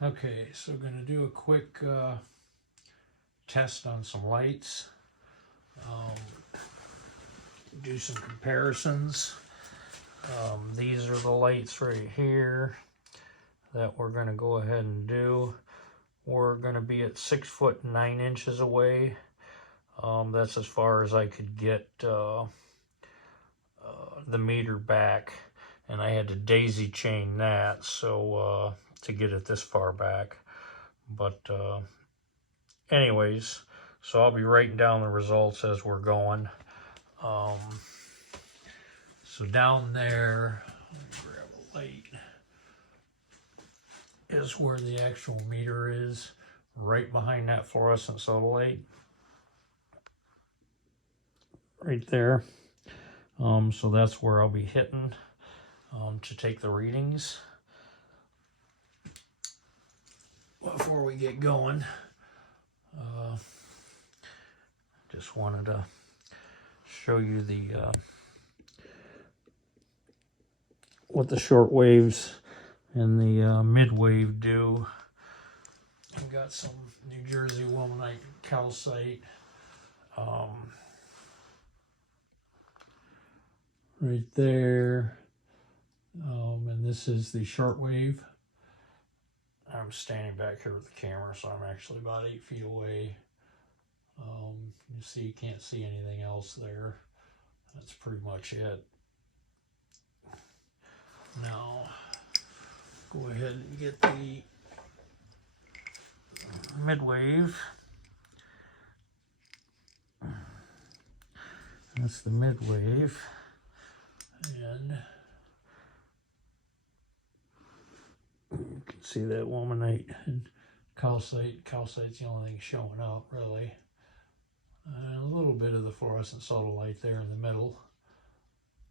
Okay, so we're going to do a quick test on some lights. Do some comparisons. These are the lights right here that we're going to go ahead and do. We're going to be at 6 foot 9 inches away. That's as far as I could get the meter back, and I had to daisy chain that so to get it this far back. But anyways, so I'll be writing down the results as we're going. So down there, let me grab a light, is where the actual meter is, right behind that fluorescent soda light. Right there. So that's where I'll be hitting to take the readings. Before we get going, just wanted to show you the what the short waves and the mid wave do. I've got some New Jersey Wilmonite calcite right there, and this is the short wave. I'm standing back here with the camera, so I'm actually about 8 feet away. You see, you can't see anything else there. That's pretty much it. Now, go ahead and get the mid wave. That's the mid wave, and you can see that Wilmonite and calcite. Calcite's the only thing showing up, really. And a little bit of the fluorescent soda light there in the middle.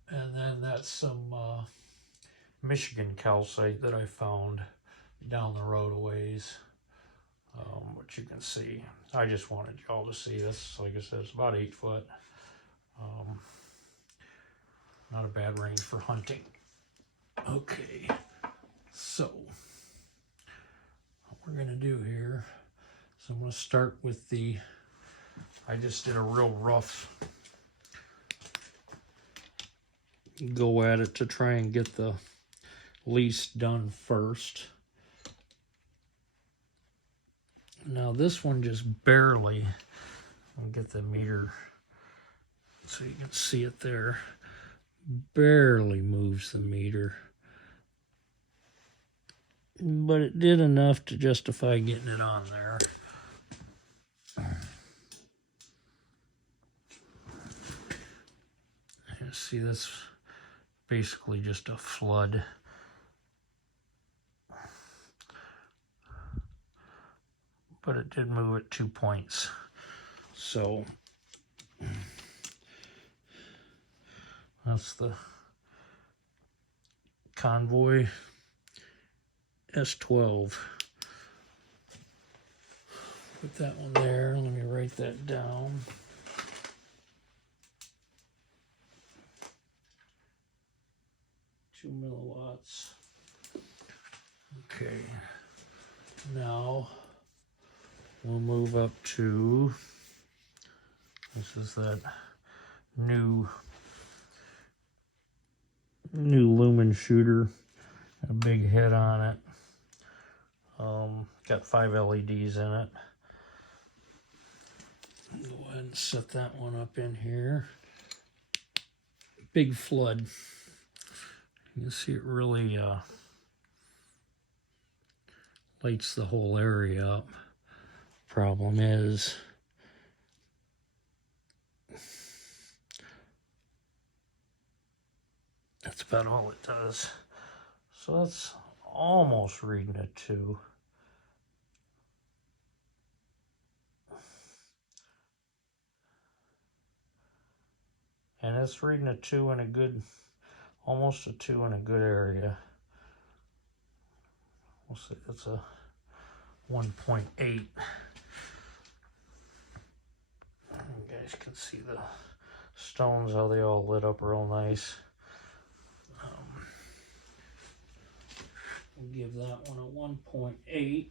And then that's some Michigan calcite that I found down the road a ways, which you can see. I just wanted y'all to see this. Like I said, it's about 8 foot. Not a bad range for hunting. Okay, so what we're going to do here, so I'm going to start with the, I just did a real rough go at it to try and get the least done first. Now this one just barely, I'll get the meter so you can see it there, barely moves the meter. But it did enough to justify getting it on there. You see, that's basically just a flood. But it did move at 2 points. So that's the Convoy S12. Put that one there. Let me write that down. Two milliwatts. Okay. Now we'll move up to, this is that new lumen shooter. A big head on it. Got 5 LEDs in it. Go ahead and set that one up in here. Big flood. You can see it really lights the whole area up. Problem is, that's about all it does. So that's almost reading a 2. And it's reading a 2 in a good, almost a 2 in a good area. We'll see, it's a 1.8. You guys can see the stones, how they all lit up real nice. We'll give that one a 1.8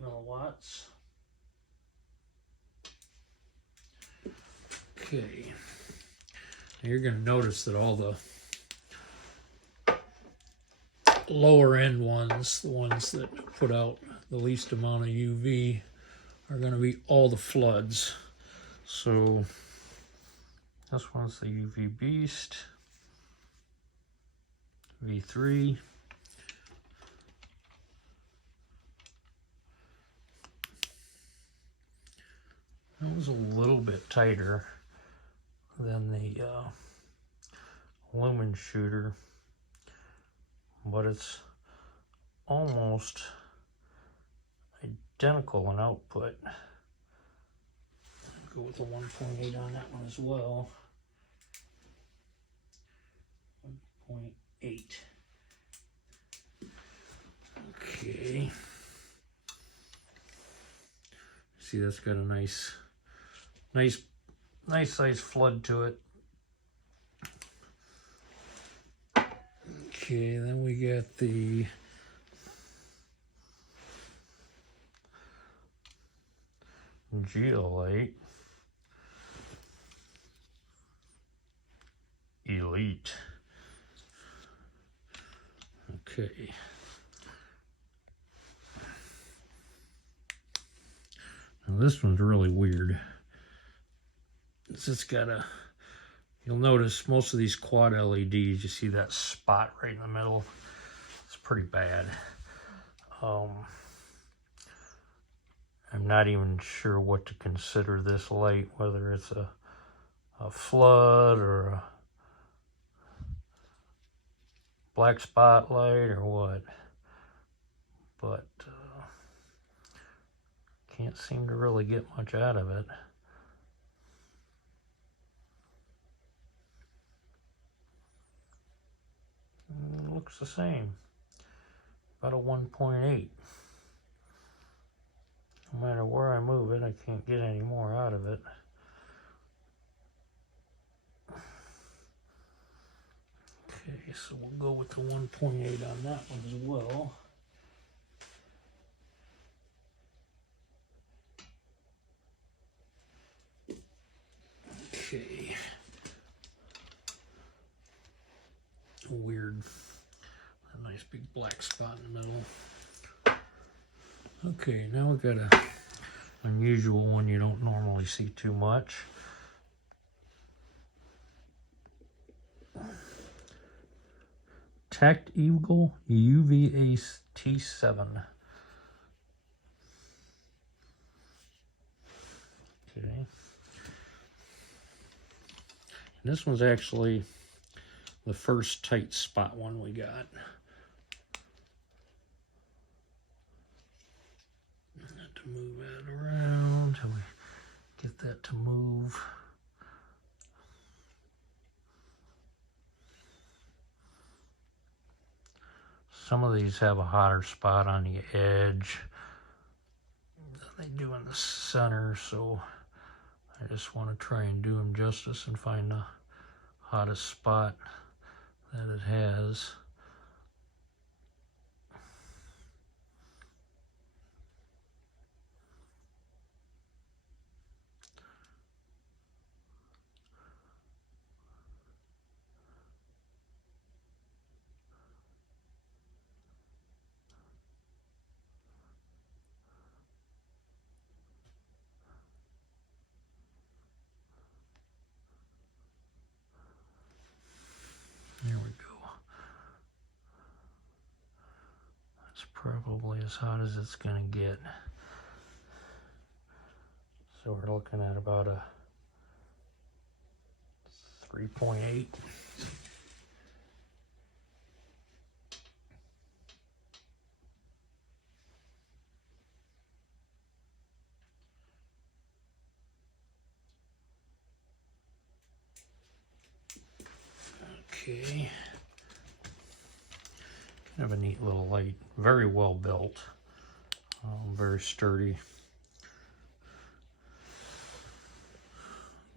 milliwatts. Okay. Now you're going to notice that all the lower end ones, the ones that put out the least amount of UV, are going to be all the floods. So this one's the UV Beast V3. That was a little bit tighter than the lumen shooter, but it's almost identical in output. Go with a 1.8 on that one as well. 1.8. Okay. See, that's got a nice size flood to it. Okay, then we got the Geolite Elite. Okay. Now this one's really weird. It's just got a, you'll notice most of these quad LEDs, you see that spot right in the middle. It's pretty bad. I'm not even sure what to consider this light, whether it's a flood or a black spotlight or what, but can't seem to really get much out of it. Looks the same, about a 1.8. No matter where I move it, I can't get any more out of it. Okay, so we'll go with the 1.8 on that one as well. Okay. Weird. A nice big black spot in the middle. Okay, now we've got a unusual one you don't normally see too much. Tact Eagle UVA T7. Okay. And this one's actually the first tight spot one we got. To move that around till we get that to move. Some of these have a hotter spot on the edge than they do in the center, so I just want to try and do them justice and find the hottest spot that it has. There we go. That's probably as hot as it's going to get. So we're looking at about a 3.8. Okay. Kind of a neat little light. Very well built. Very sturdy.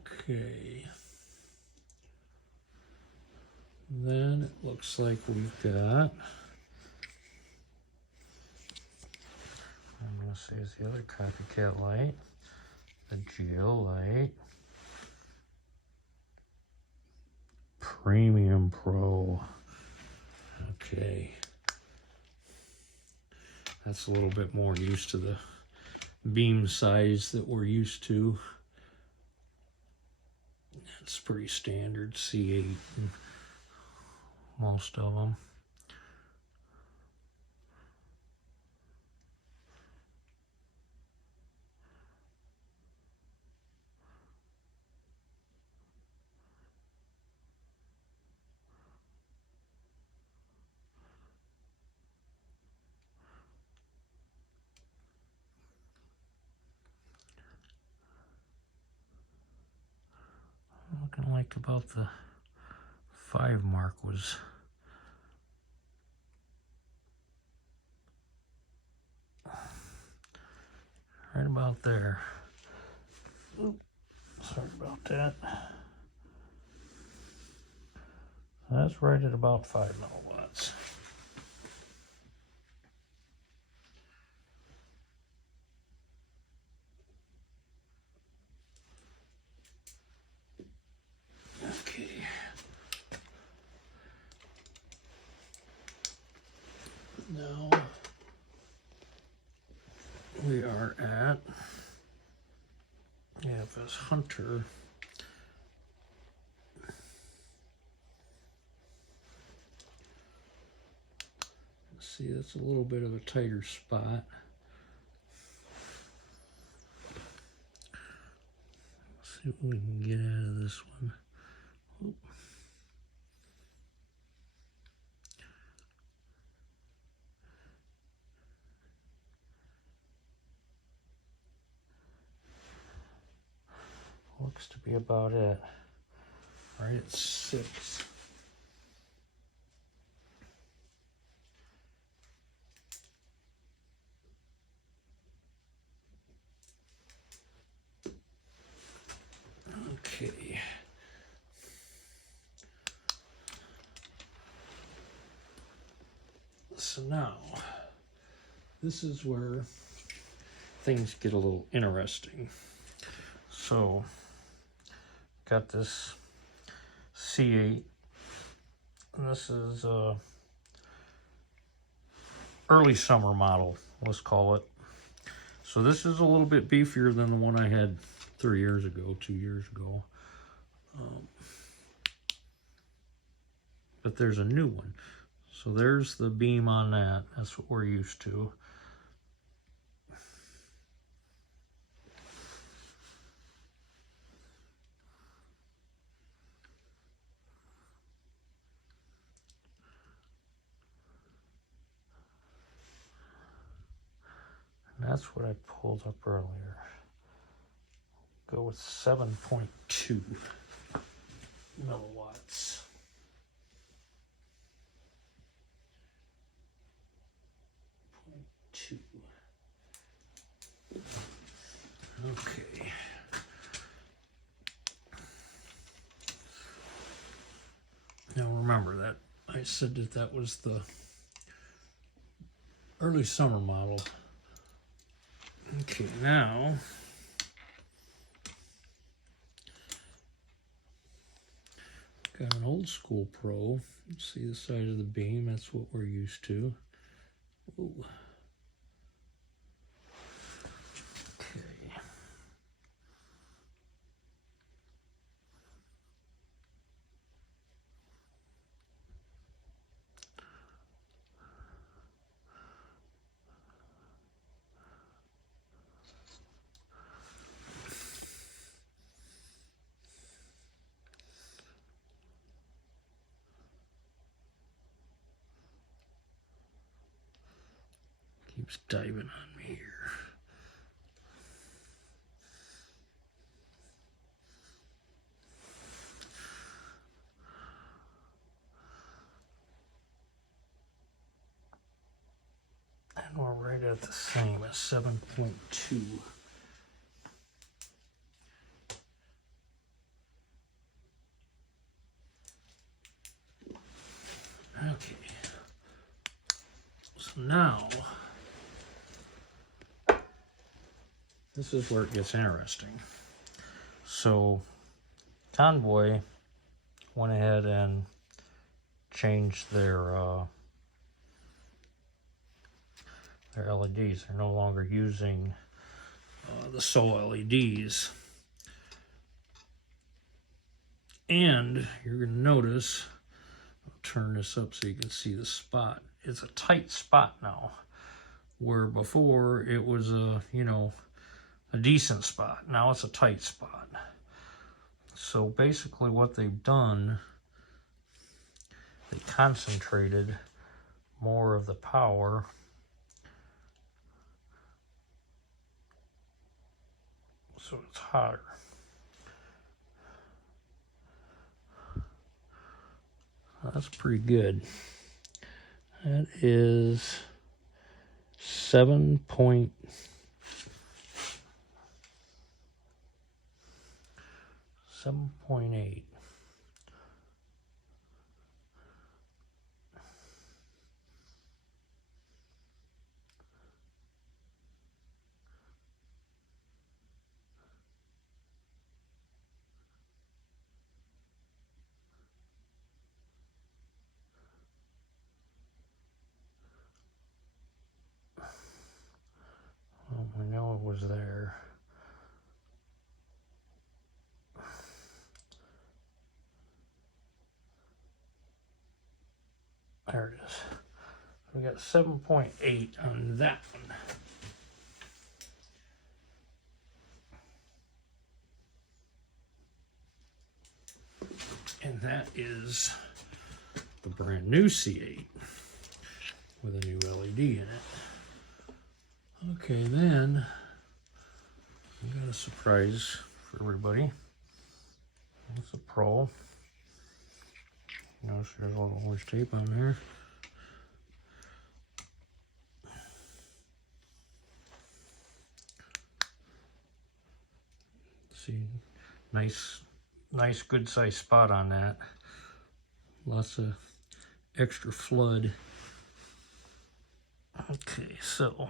Okay. Then it looks like we've got, I'm going to say is the other copycat light, the Geolite Premium Pro. Okay. That's a little bit more used to the beam size that we're used to. It's pretty standard, C8 in most of them. Looking like about the 5 mark was right about there. Oop, sorry about that. That's right at about 5 milliwatts. Okay. Now we are at AFS Hunter. See, that's a little bit of a tighter spot. Let's see what we can get out of this one. Oop. Looks to be about it. Right at 6. Okay. So now, this is where things get a little interesting. So, got this C8, and this is early summer model, let's call it. So this is a little bit beefier than the one I had 3 years ago, 2 years ago. But there's a new one. So there's the beam on that. That's what we're used to. And that's what I pulled up earlier. Go with 7.2 milliwatts. Two. Okay. Now remember that I said that that was the early summer model. Okay, now got an old school Pro. See the side of the beam, that's what we're used to. Ooh. Okay. Keeps diving on me here. And we're right at the same as 7.2. So now, this is where it gets interesting. So Convoy went ahead and changed their LEDs. They're no longer using the SOL LEDs. And you're going to notice, I'll turn this up so you can see the spot. It's a tight spot now, where before it was a, you know, a decent spot. Now it's a tight spot. So basically what they've done, they concentrated more of the power so it's hotter. That's pretty good. That is 7.8. Well, I know it was there. There it is. We got 7.8 on that one. And that is the brand new C8 with a new LED in it. Okay, then I got a surprise for everybody. It's a Pro. Notice there's a little orange tape on there. See, nice good size spot on that. Lots of extra flood. Okay, so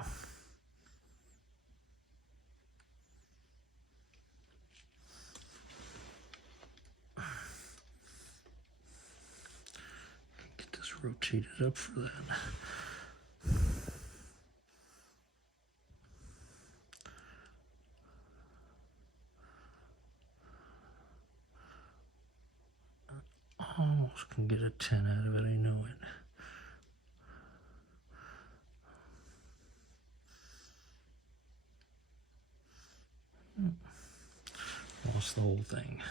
get this rotated up for that. Almost can get a 10 out of it, I know it. Lost the whole thing.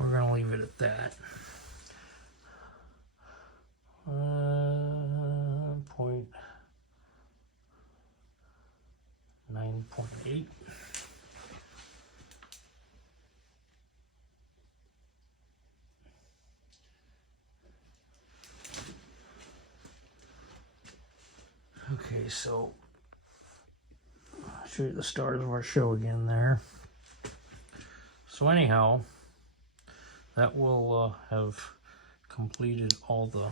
We're going to leave it at that. 9.8. Okay, so I'll show you the start of our show again there. So anyhow, that will have completed all the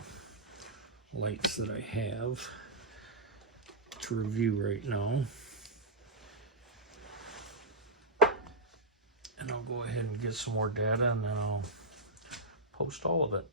lights that I have to review right now. And I'll go ahead and get some more data and then I'll post all of it.